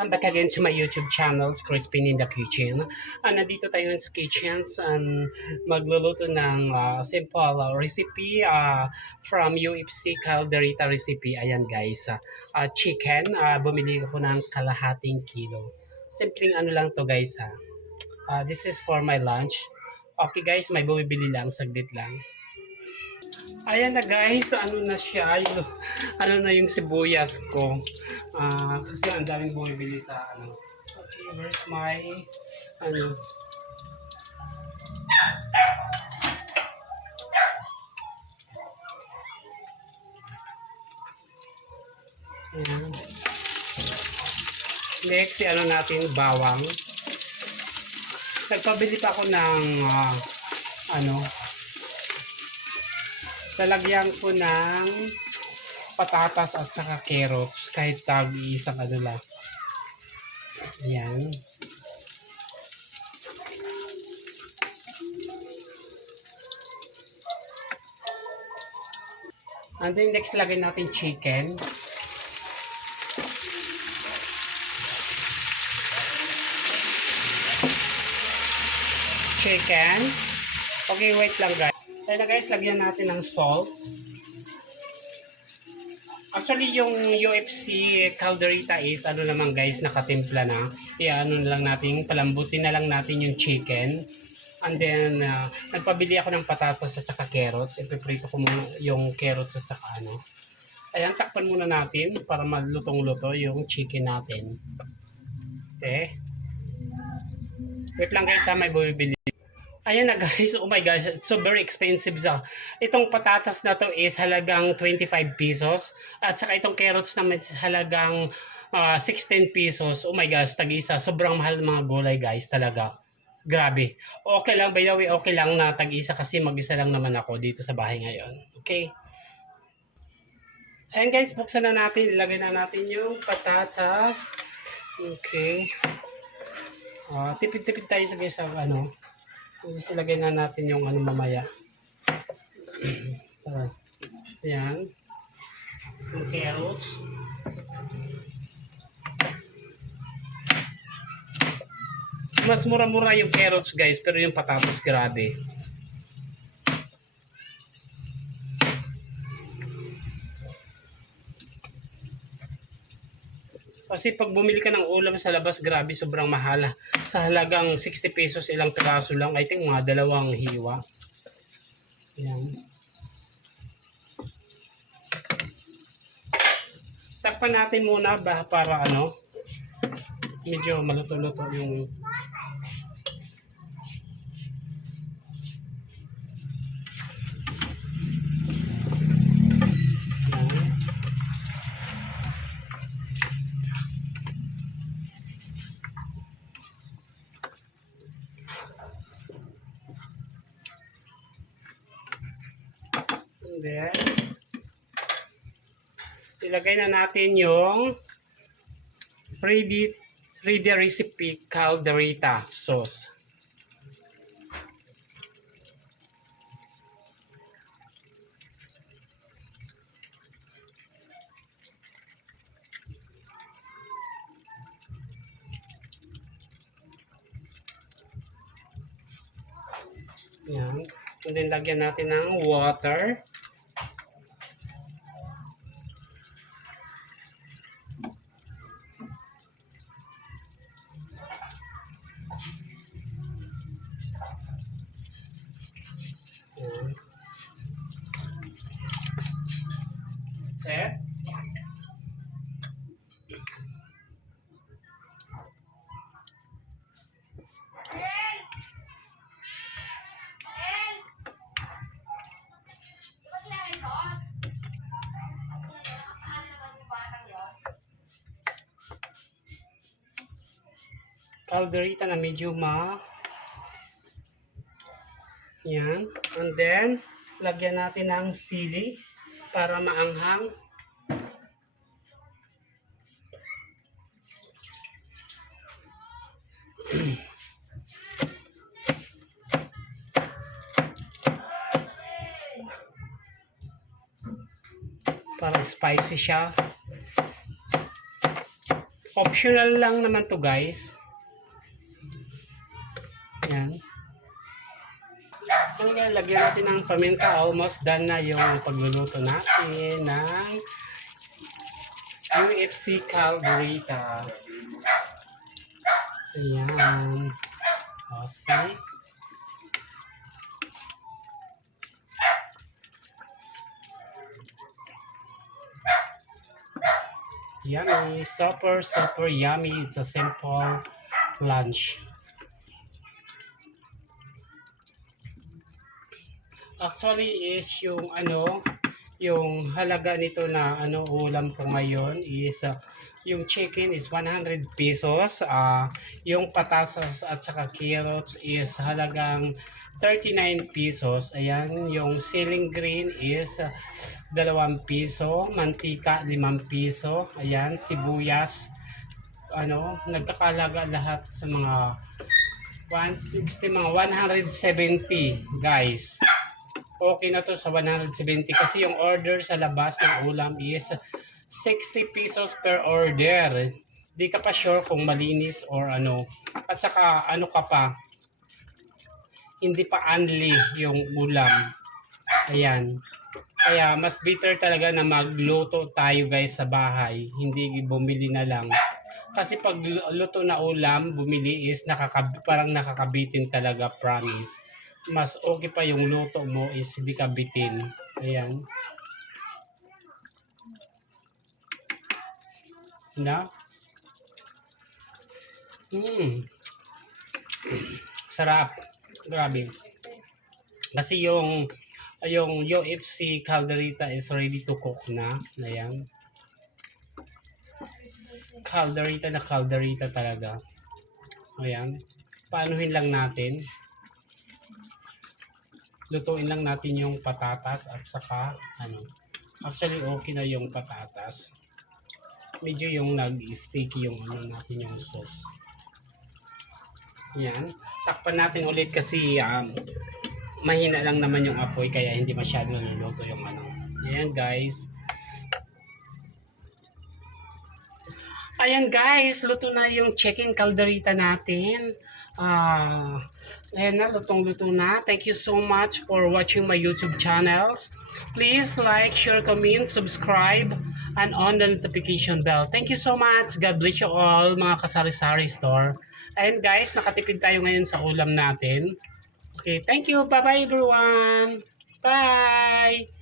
welcome back again to my YouTube channel, Crispin in the Kitchen. Nandito tayo sa kitchen magluluto ng simple recipe from UFC Calderita recipe. Ayan guys, chicken. Bumili ako ng kalahating kilo. Simpleng ano lang to guys ha. This is for my lunch. Okay guys, may bumibili lang, saglit lang. Ayan na guys, ano na siya, ano na yung sibuyas ko. Kasi ang daming bumibili sa ano. Okay, where's my ano. Ayan. Next, ano natin, bawang. Nagpabili pa ako ng ano, lalagyan ko ng patatas at saka carrots kahit isang ano lang. Ayan. And then next lagyan natin chicken. Okay, wait lang guys. Kaya na guys, lagyan natin ng salt. Actually, yung UFC Calderita is ano naman guys, nakatimpla na. Kaya ano na lang natin, palambutin na lang natin yung chicken. And then, nagpabili ako ng patatas at saka carrots. Ipiprito ko muna yung carrots at saka ano. Ayan, takpan muna natin para malutong-luto yung chicken natin. Okay. Wait lang guys, may bumibili. Ayan na guys, oh my gosh, so very expensive sa. Itong patatas na to is halagang 25 pesos. At saka itong carrots naman is halagang 16 pesos. Oh my gosh, tag-isa. Sobrang mahal ng mga gulay guys, talaga. Grabe. Okay lang, by the way, okay lang na tag-isa kasi mag-isa lang naman ako dito sa bahay ngayon. Okay. Ayan guys, buksan na natin. Ilagay na natin yung patatas. Okay. Tipid-tipid tayo sa guys, ano. Ilagay na natin yung ano mamaya. Ayan. Yung carrots. Mas mura-mura yung carrots guys, pero yung patatas grabe. Kasi pag bumili ka ng ulam sa labas, grabe, sobrang mahal. Sa halagang 60 pesos ilang piraso lang. I think mga 2 hiwa. Ayan. Takpan natin muna para ano, medyo maluto-luto yung then, ilagay na natin yung ready recipe Calderita sauce. Yan. And then, lagyan natin ng water. Set. Calderita na medyo yan. And then, lagyan natin ng sili para maanghang. Para spicy siya. Optional lang naman to guys. Yan. Ngayon, lagyan natin ng paminta. Almost done na yung pagluluto natin ng UFC Calderita. Ayan. O, see? Yummy. Super, super yummy. It's a simple lunch. Actually is yung yung halaga nito na ulam ko ngayon is yung chicken is 100 pesos. Yung patatas at saka carrots is halagang 39 pesos. Ayan, yung ceiling green is 2 piso, mantika 5 piso. Ayan, sibuyas nagkakalaga lahat sa mga 160, mga 170 guys. Okay na to sa 170 kasi yung order sa labas ng ulam is 60 pesos per order. Di ka pa sure kung malinis or ano. At saka ka pa, hindi pa unli yung ulam. Ayan. Kaya mas better talaga na magluto tayo guys sa bahay. Hindi bumili na lang. Kasi pag luto na ulam, bumili is parang nakakabitin talaga, promise. Mas okay pa yung luto mo is hindi ka bitin. Ayan. Na? Sarap. Grabe. Kasi yung UFC Calderita is ready to cook na. Ayan. Calderita na Calderita talaga. Ayan. Paanuhin lang natin. Lutuin lang natin yung patatas at saka actually okay na yung patatas. Medyo yung nag-sticky yung natin yung sauce. Yan. Takpan natin ulit kasi mahina lang naman yung apoy kaya hindi masyado naluluto yung Ayan guys. Ayan guys, luto na yung chicken calderita natin. Ayan na, lutong-luto na. Thank you so much for watching my YouTube channels. Please like, share, comment, subscribe, and on the notification bell. Thank you so much. God bless you all, mga kasari-sari store. Ayan guys, nakatipid tayo ngayon sa ulam natin. Okay, thank you. Bye-bye everyone. Bye!